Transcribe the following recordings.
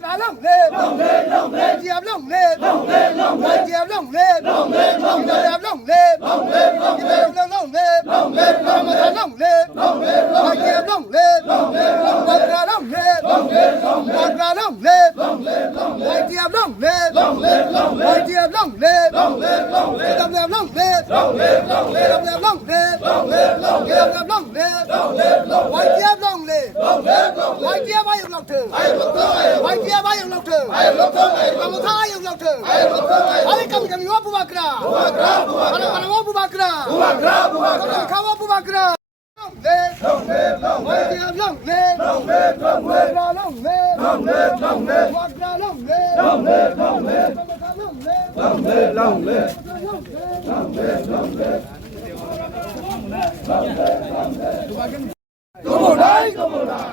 long live, YTF long live, YTF long live, YTF long live, long live, long live, long live, long live, long live, long live, long live, YTF long live, long live, long live, long live, long live, long live, long live, YTF long live, long live, long live, YTF long live, long live, long live, long live, long live, long live, long live, long live, long live, long live, long live, long live, long live, YTF long live, long live, long live, YTF ai long thường, YTF ai long thường, kamu thay long thường, ai kami kami wa bubakra, mana wa bubakra, kamu wa bubakra. Long live, long live, long live, long live, long live, long live, long live, long live, long live, long live, long live, long live, long live, long live, long live,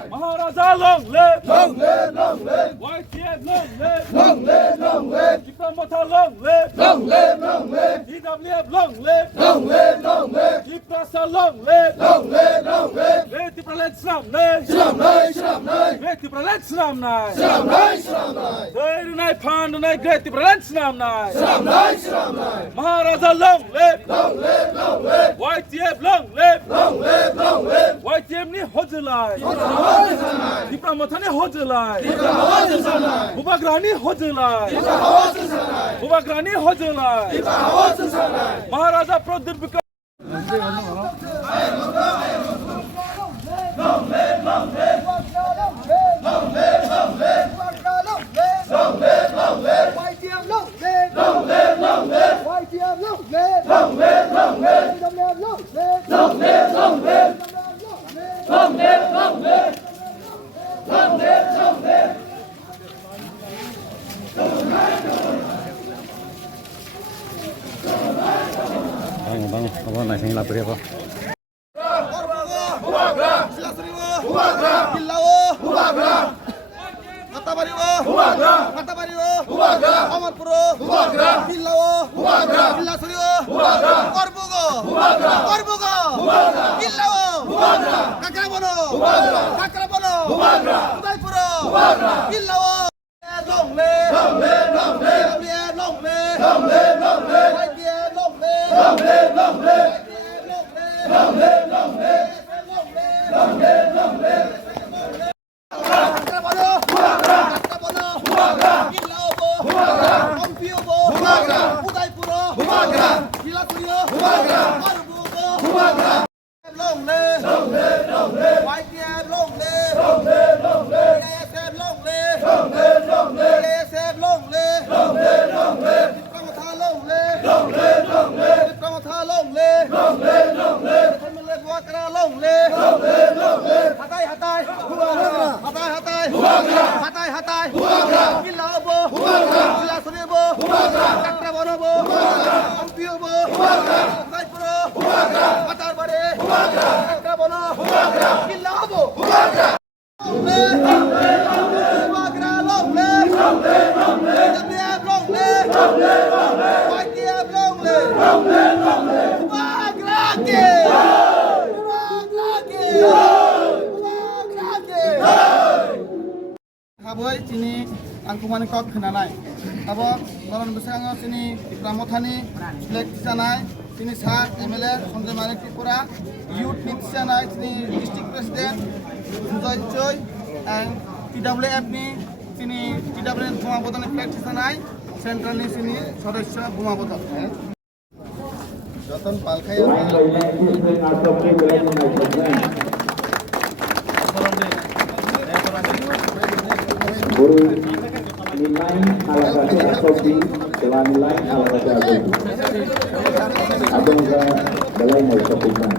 Maharaja long live, long live, long live, YTF long live, long live, long live, Diplomata long live, long live, long live, DWF long live, long live, long live, Diprasa long live, long live, long live, Weti pralet slam nay, Islam nay, Islam nay, Weti pralet slam nay, Islam nay, Islam nay, Dairu nay pandu nay Weti pralet slam nay, Islam nay, Islam nay, Maharaja long live, long live, long live, YTF long live, long live, long live, YTF ni hojlai, Hawaz sanay, Diplomata ni hojlai, Hawaz sanay, Bubagrani hojlai, Hawaz sanay, Bubagrani hojlai, Hawaz sanay. Maharaja Pradip Bang, apa nak sini lapor apa? Kaboi sini angkuman kok kenanai. Abo dalam besangan sini Pramotani selek sanai sini sah MLA Sonjay Manik Tripura Youth Nit sanai sini District President Sonjay Choi and TWF ni sini TWF Gomati District sanai Central ni sini Sodasya Gomati. Joton Palkhaya nilai alakasi asobi telah nilai alakasi asobi atau enggak balai mau sopikan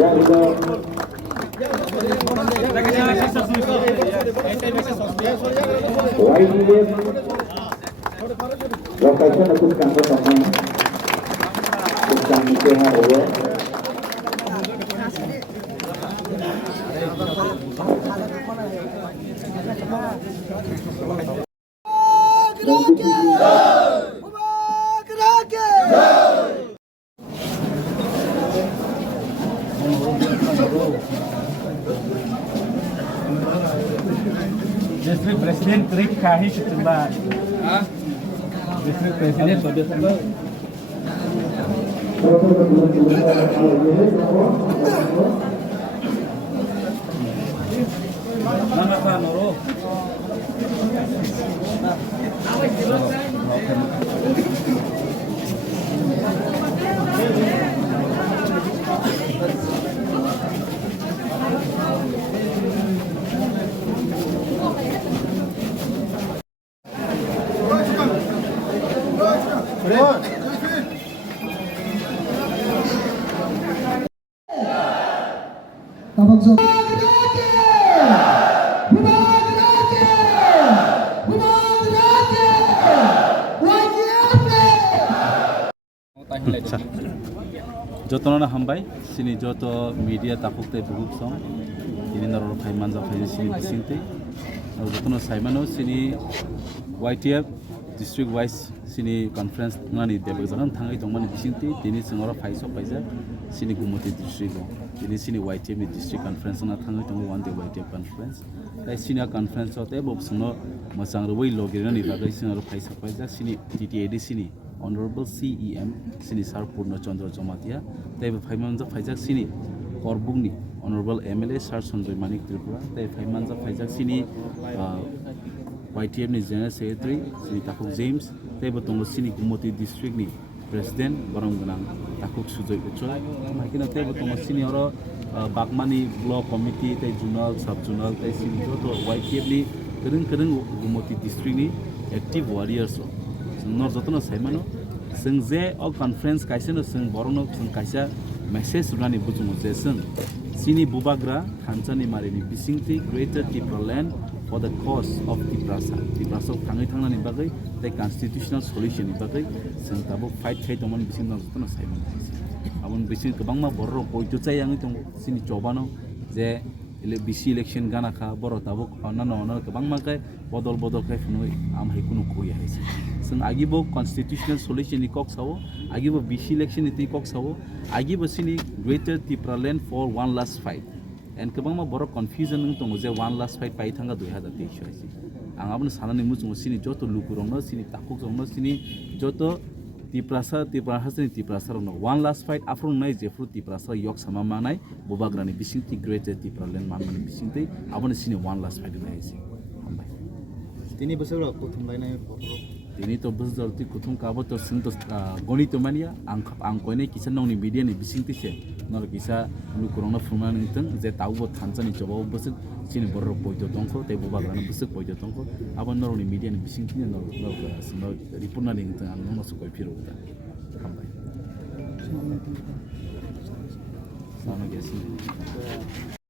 yang juga YTF location aku kantor sama sedang dikeha over District President trip kahit coba. District President sudah sampai. Nama Pak Noro. 자, 저토나 한바이 시니 저토 미디어 타국대 부국성 이리나로 파이만자 파이 시니 비싱테 저토나 사이마노 시니 YTF District Wise 시니 컨퍼런스 나니 대백자간 당의 동만 비싱테 디니 승어로 파이소 파이자 시니 Gomati District 디니 시니 YTF District Conference 나 당의 동만 원대 YTF Conference তাই senior conference হতে ববসনো মসাং রবই লগের নিবাগৈ senior ফাইসা ফাইজা সিনি টিটিএডি সিনি honourable CEM সিনি সার পূর্ণচন্দ্র জমাতিয়া তাই ফাইমানজা ফাইজা সিনি করবুংনি honourable MLA সার সঞ্জয় মানিক ত্রিপুরা তাই ফাইমানজা ফাইজা সিনি YTF ni general secretary সিনি তাকুক James তাই বতঙ্গ সিনি Gomati District ni president বরং গনাং তাকুক সুজয় উচ্চয় মাইকিনা তাই বতঙ্গ senior Bagmani Block Committee, tai Junal, Sub-Junal, tai Sini Joto, YTF ni kadang-kadang Gomati District ni active warriors lo. Nor joto na saimano, seng je o conference kaisa no seng borono seng kaisa message runani bujungo je seng Sini Bubagra, Khansani Marini Bisingti, Greater Tipraland for the cause of Tiprasa. Tiprasa tangai tangnani bagai, tai constitutional solution ni bagai, seng tabo fight kai tomon bising na joto na saimano. Abang bising kebangma borok poito cai yang itu sini coba no je bisi election gana kha boro tabuk ono kebangma kai bodol kai funoi am hai kunu kuya hai sing agi bo constitutional solution ni kok sawo agi bo bisi election ni kok sawo agi bo sini Greater Tipraland for one last fight and kebangma borok confusion nung tongo je one last fight pai thanga 2023 hai ang abun sanani muchung sini joto lukurong no sini takuk jong no sini joto Tiprasa ni Tiprasa no one last fight after nai jefru Tiprasa yok sama manai Bubagrani bisingti Greater Tipraland manmani bisingti abone sini one last fight nai isi ambai তিনি বছর প্রথম লাইনে tini to buzar ti kuthum ka bo to sin to goni to mania ang koine kisan nong ni media ni bisingti se nor kisa lu corona fuma ni tang je tau bo thanchani jobo bosik sini borro poito tongko te Bubagrani busuk poito tongko abon nor ni media ni bisingti nor sino ripurna ni tang ang no su koi phiru ta ambai sama gesi